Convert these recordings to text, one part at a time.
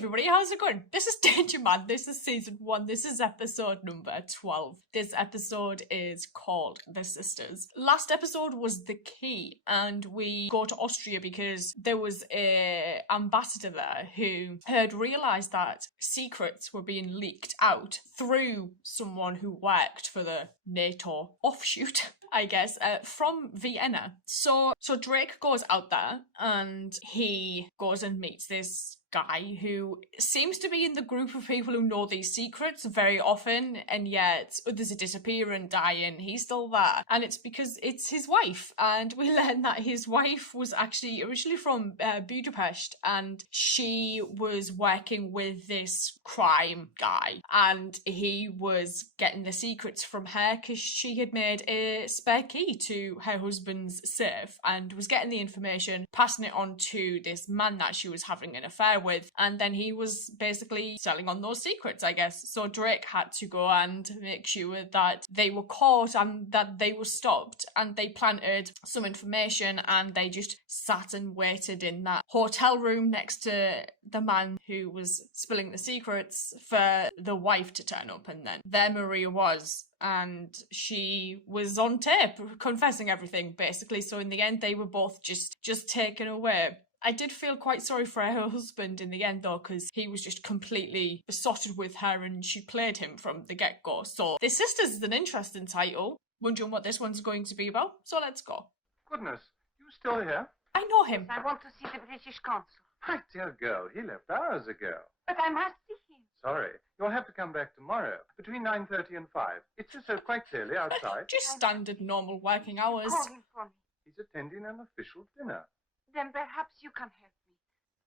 everybody, how's it going? This is Danger Man, this is season 1, this is episode number 12. This episode is called The Sisters. Last episode was The Key, and we go to Austria because there was a ambassador there who had realised that secrets were being leaked out through someone who worked for the NATO offshoot, I guess, from Vienna. So Drake goes out there and he goes and meets this guy who seems to be in the group of people who know these secrets very often, and yet others disappear and die and he's still there. And it's because it's his wife, and we learn that his wife was actually originally from Budapest, and she was working with this crime guy, and he was getting the secrets from her because she had made a spare key to her husband's safe and was getting the information, passing it on to this man that she was having an affair with, and then he was basically selling on those secrets, I guess. So Drake had to go and make sure that they were caught and that they were stopped, and they planted some information and they just sat and waited in that hotel room next to the man who was spilling the secrets for the wife to turn up, and then there Maria was, and she was on tape confessing everything basically. So in the end they were both just taken away. I did feel quite sorry for her husband in the end though, because he was just completely besotted with her and she played him from the get-go. So The Sisters is an interesting title. Wondering what this one's going to be about, so let's go. Goodness, you still here? I know him. I want to see the British consul. My dear girl, he left hours ago. But I must see him. Sorry, you'll have to come back tomorrow, between 9:30 and 5. It says so quite clearly outside. Just standard normal working hours. Call him for me. He's attending an official dinner. Then perhaps you can help me.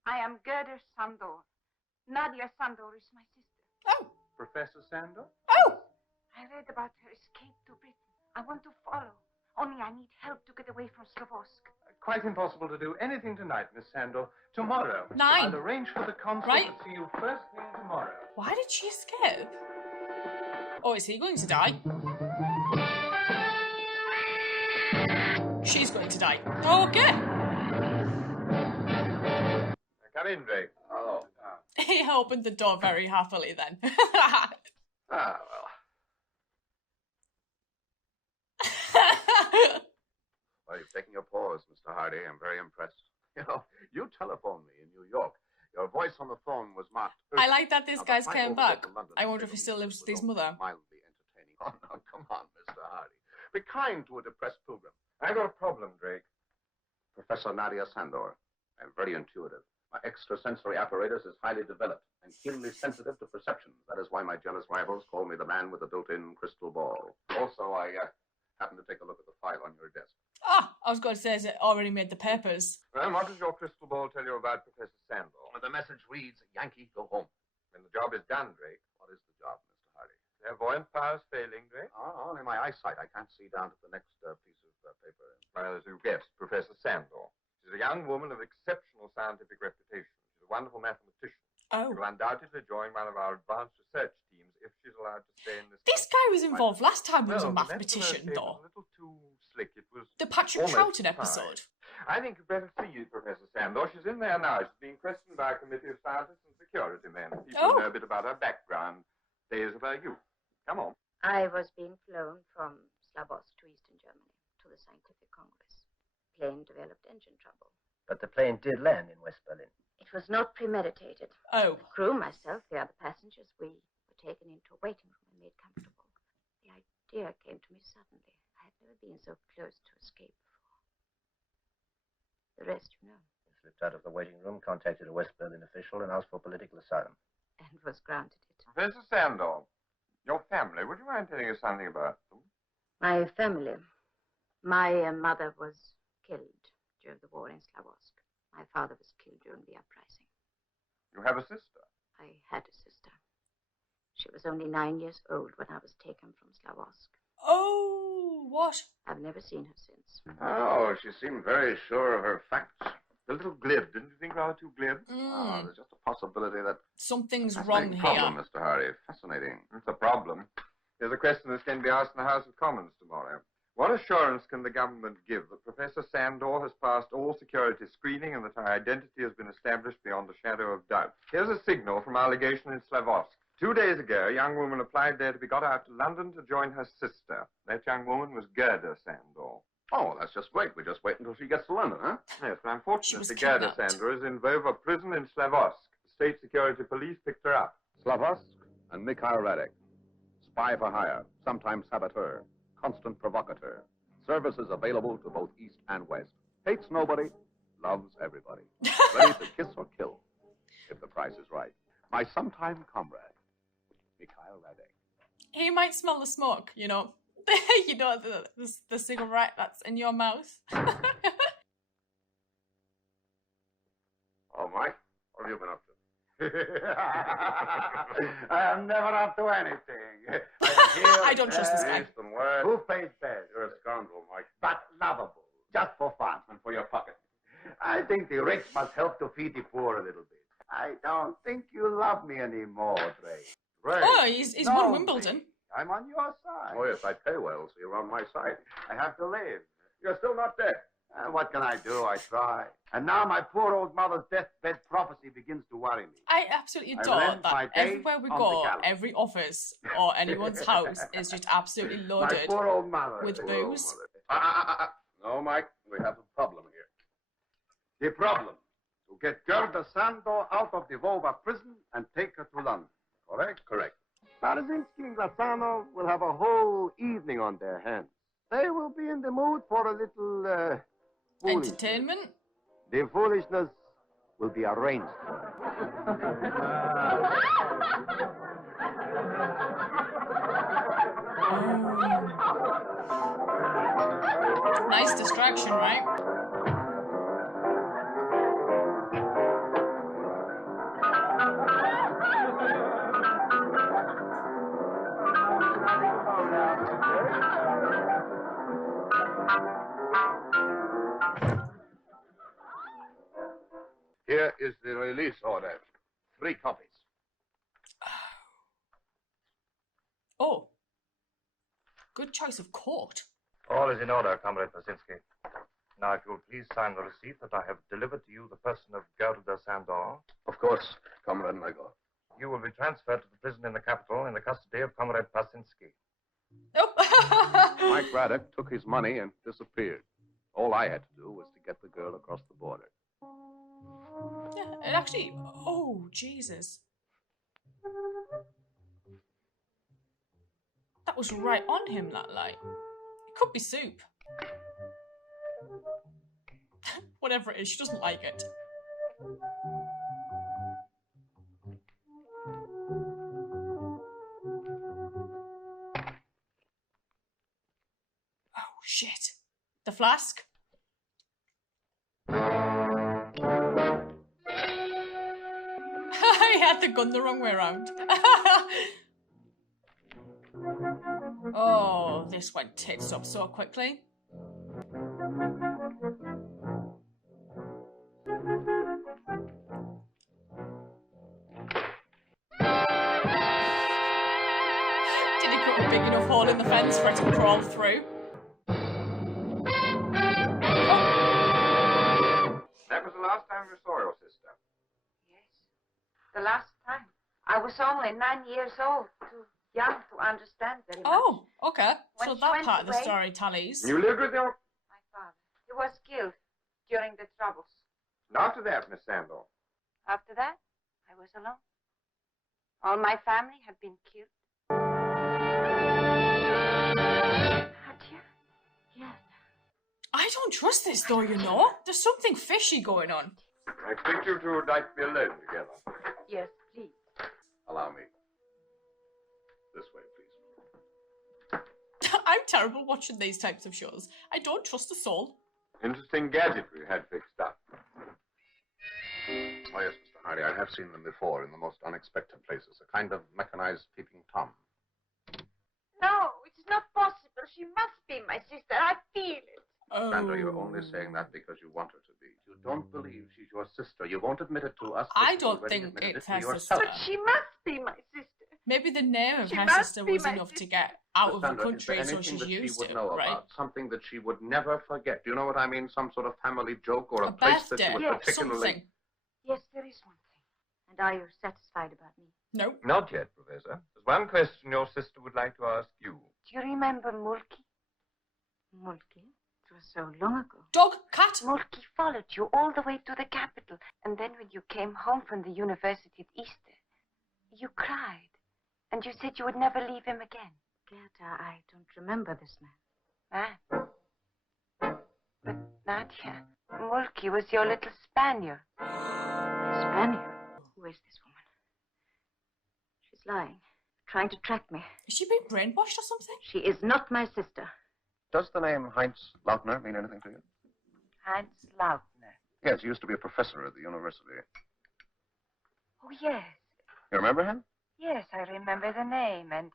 I am Gerda Sandor. Nadia Sandor is my sister. Oh. Professor Sandor? Oh. I read about her escape to Britain. I want to follow. Only I need help to get away from Slavosk. Quite impossible to do anything tonight, Miss Sandor. Tomorrow. 9. I'll arrange for the consul Right. to see you first thing tomorrow. Why did she escape? Oh, is he going to die? She's going to die. Okay. Come in, Drake. Oh. He opened the door very happily then. Well. Well, you've taken your pause, Mr. Hardy. I'm very impressed. You know, you telephoned me in New York. Your voice on the phone was marked. I like that this Now, the guy's flight came over back. to London I wonder if he was still lives with his mother. Mildly entertaining. Oh, no, come on, Mr. Hardy. Be kind to a depressed pilgrim. I got a problem, Drake. Professor Nadia Sandor. I'm very intuitive. My extrasensory apparatus is highly developed and keenly sensitive to perceptions. That is why my jealous rivals call me the man with the built-in crystal ball. Also, I happened to take a look at the file on your desk. Ah, I was going to say, has it already made the papers? Well, what does your crystal ball tell you about Professor Sandor? The message reads, Yankee, go home. When the job is done, Drake. What is the job, Mr. Hardy? Clairvoyant powers failing, Drake? Oh, only my eyesight. I can't see down to the next piece of paper. Well, as you guessed, Professor Sandor. She's a young woman of exceptional scientific reputation. She's a wonderful mathematician. Oh. She will undoubtedly join one of our advanced research teams if she's allowed to stay in this. This guy was involved last time. He was a Well, the mathematician, method though. was a little too slick. It was The Patrick almost Troughton episode. I think you'd better see Professor Sandor. She's in there now. She's being questioned by a committee of scientists and security men. People Oh. know a bit about her background, days of her youth. Come on. I was being flown from Slavosk to Eastern Germany to the Scientific Congress. Plane developed engine trouble. But the plane did land in West Berlin. It was not premeditated. Oh. The crew, myself, the other passengers, we were taken into a waiting room and made comfortable. The idea came to me suddenly. I had never been so close to escape before. The rest you know. He slipped out of the waiting room, contacted a West Berlin official, and asked for political asylum. And was granted it. Professor Sandor, your family, would you mind telling us something about them? My family. My mother was killed during the war in Slavosk. My father was killed during the uprising. You have a sister. I had a sister. She was only 9 years old when I was taken from Slavosk. Oh, what? I've never seen her since. Oh, she seemed very sure of her facts. A little glib, didn't you think rather too glib? Oh, there's just a possibility that... Something's Fascinating wrong problem, here. Mr. Hardy. Fascinating. It's a problem. There's a question that's going to be asked in the House of Commons tomorrow. What assurance can the government give that Professor Sandor has passed all security screening and that her identity has been established beyond a shadow of doubt? Here's a signal from our legation in Slavovsk. 2 days ago, a young woman applied there to be got out to London to join her sister. That young woman was Gerda Sandor. Oh, that's just great. We just wait until she gets to London, huh? Yes, but She was unfortunately, Gerda kidnapped. Sandor is in Vova prison in Slavovsk. The state security police picked her up. Slavovsk and Mikhail Radek. Spy for hire, sometimes saboteur, constant provocateur. Services available to both East and West. Hates nobody, loves everybody. Ready to kiss or kill, if the price is right. My sometime comrade, Mikhail Radek. He might smell the smoke, you know. You know, the cigarette that's in your mouth. Oh, Mike, what have you been up to? I am never up to anything. I don't trust this guy. Some words. Who pays best? You're a scoundrel, Mike. But lovable, just for fun. And for your pocket. I think the rich must help to feed the poor a little bit. I don't think you love me anymore, Trey. Ray. Oh, he's No, won Wimbledon. Trey. I'm on your side. Oh, yes, I pay well, so you're on my side. I have to live. You're still not dead. What can I do? I try. And now my poor old mother's deathbed prophecy begins to worry me. I absolutely I adore lent my that days everywhere we on go, the gallows. every office or anyone's house is just absolutely My loaded poor old mother. with Poor old booze. mother. No, Mike, we have a problem here. The problem, to get Gerda Sandor out of the Vova prison and take her to London, correct? Correct. Barazinski and Glasanov will have a whole evening on their hands. They will be in the mood for a little, foolishness. Entertainment? The foolishness will be arranged Nice distraction, right? Here is the release order. 3 copies. Oh. Good choice of court. All is in order, Comrade Pasinski. Now, if you will please sign the receipt that I have delivered to you the person of Gerda Sandor. Of course, Comrade Michael. You will be transferred to the prison in the capital in the custody of Comrade Pasinski. Nope. Mike Radek took his money and disappeared. All I had to do was to get the girl across the border. Yeah, it actually... Oh, Jesus. That was right on him, that light. It could be soup. Whatever it is, she doesn't like it. Oh, shit. The flask? I had the gun the wrong way around. Oh, this went tits up so quickly. Did he cut a big enough hole in the fence for it to crawl through? That was the last time we saw your sister. Yes, the last time. I was only 9 years old, too young to understand very much. Oh, okay. When So she that went part of the away- story tallies. You lived with your... My father, he was killed during the troubles. And after that, Miss Sandor. After that, I was alone. All my family had been killed. Katya? Yes. I don't trust this though, you know. There's something fishy going on. I expect you two would like to be alone together. Yes, please. Allow me. This way, please. I'm terrible watching these types of shows. I don't trust a soul. Interesting gadget we had fixed up. Oh, yes, Mr. Hardy, I have seen them before in the most unexpected places. A kind of mechanized peeping Tom. No, it's not possible. She must be my sister. I feel it. Oh. Sandra, you're only saying that because you want her to be. You don't believe she's your sister. You won't admit it to us. but I you've don't already think admitted it's it to her yourself. sister. But she must be my sister. Maybe the name of She her must sister be was my enough to sister. get out of the Sandra, is country, there so anything she's that she used would to, know right? about? Something that she would never forget. Do you know what I mean? Some sort of family joke or a, A place that birthday, she would Yes. particularly... something. Yes, there is one thing. And are you satisfied about me? No. Not yet, Professor. There's one question your sister would like to ask you. Do you remember Mulki? Mulki? It was so long ago. Dog, cat. Mulki followed you all the way to the capital. And then when you came home from the university at Easter, you cried. And you said you would never leave him again. Gerda, I don't remember this man. Ah. But Nadia, Mulki was your little spaniel. Spaniel? Who is this woman? She's lying, trying to track me. Is she being brainwashed or something? She is not my sister. Does the name Heinz Lautner mean anything to you? Heinz Lautner. Yes, he used to be a professor at the university. Oh, yes. You remember him? Yes, I remember the name, and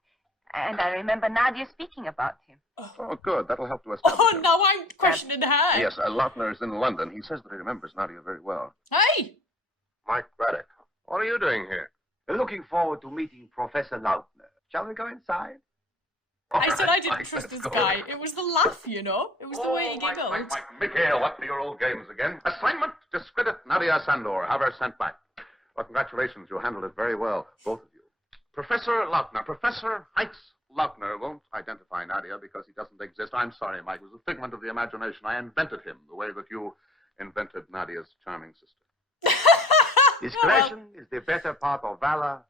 I remember Nadia speaking about him. Oh, good. That'll help to establish Oh, him. now I'm questioning her. Yes, Lautner is in London. He says that he remembers Nadia very well. Hey! Mike Braddock, what are you doing here? Looking forward to meeting Professor Lautner. Shall we go inside? I said I didn't Mike, trust let's this go. guy. It was the laugh, you know? It was the way he Mike, giggled. Mike, Mikhail, up to your old games again. Assignment, discredit Nadia Sandor. Have her sent back. Well, congratulations. You handled it very well, both of you. Professor Lautner, Professor Heinz Lautner won't identify Nadia because he doesn't exist. I'm sorry, Mike. It was a figment of the imagination. I invented him the way that you invented Nadia's charming sister. Discretion is the better part of valor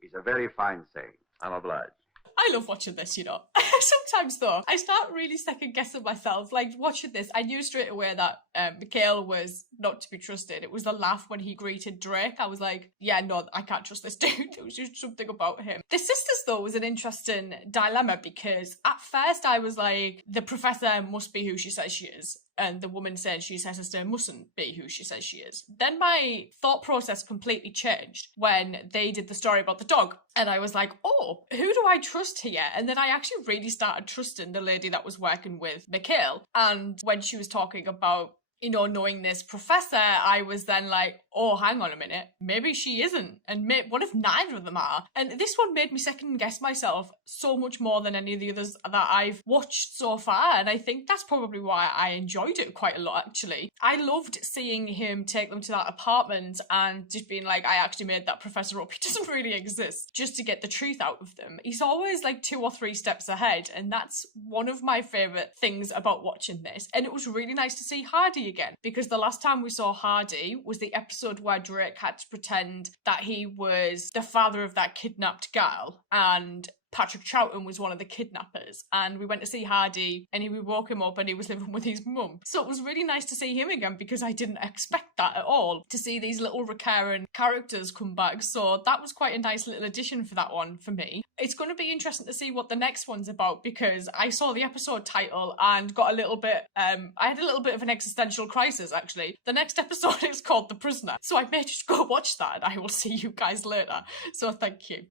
is a very fine saying. I'm obliged. I love watching this, you know. Sometimes, though, I start really second-guessing myself. Like, watching this, I knew straight away that Mikhail was not to be trusted. It was the laugh when he greeted Drake. I was like, yeah, no, I can't trust this dude. It was just something about him. The sisters, though, was an interesting dilemma because at first I was like, the professor must be who she says she is. And the woman said she's her sister mustn't be who she says she is. Then my thought process completely changed when they did the story about the dog. And I was like, oh, who do I trust here? And then I actually really started trusting the lady that was working with Mikhail. And when she was talking about, you know, knowing this professor, I was then like, oh, hang on a minute. Maybe she isn't. And what if neither of them are? And this one made me second guess myself so much more than any of the others that I've watched so far. And I think that's probably why I enjoyed it quite a lot, actually. I loved seeing him take them to that apartment and just being like, I actually made that professor up. He doesn't really exist, just to get the truth out of them. He's always like 2 or 3 steps ahead. And that's one of my favourite things about watching this. And it was really nice to see Hardy again, because the last time we saw Hardy was the episode where Drake had to pretend that he was the father of that kidnapped girl, and Patrick Troughton was one of the kidnappers, and we went to see Hardy and we woke him up and he was living with his mum. So it was really nice to see him again because I didn't expect that at all, to see these little recurring characters come back. So that was quite a nice little addition for that one for me. It's going to be interesting to see what the next one's about because I saw the episode title and got a little bit, I had a little bit of an existential crisis actually. The next episode is called The Prisoner, so I may just go watch that and I will see you guys later. So thank you.